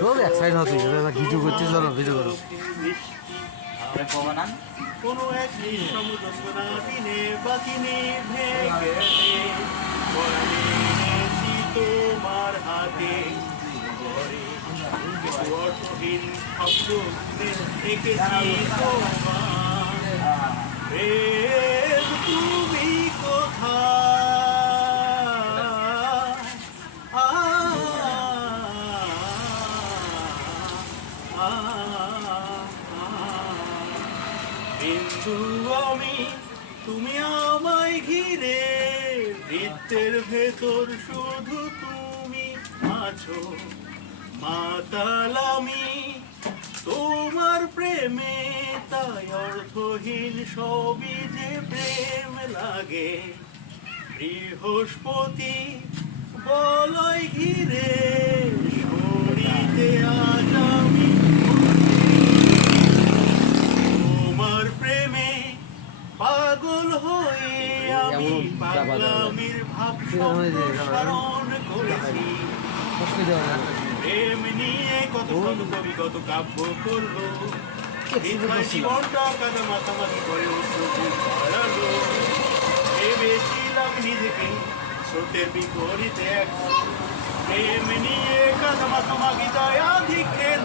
তোর এক সাইড হতে ভিডিও করছিস ভিডিও করো কোনো এক সমুদ্রা দিনে বাকি নিভে গেছে তোমার হাতে অর্থহীন শব্দ এঁকেছি তোমার প্রেম তুমি কিন্তু আমি তুমি আমায় ঘিরে বৃত্তের ভেতর শুধু তুমি আছো মাতাল আমি তোমার প্রেমে তাই অর্থহীন সবই যে প্রেম লাগে বৃহস্পতি বলয় ঘিরে শরীতে আজ আমি তোমার প্রেমে পাগল হয়ে আমি পাগলামির ভাব সম্প্রসারণ করেছি প্রেম নিয়ে কত কবি কত কাব্য করলো জীবনটা কাদা মাতামাতি করে হারালো ভেবেছিলাম নিজেকে স্রোতের বিপরীতে এক প্রেম নিয়ে কাদা মাতামাতি দয়া ধিক্ষের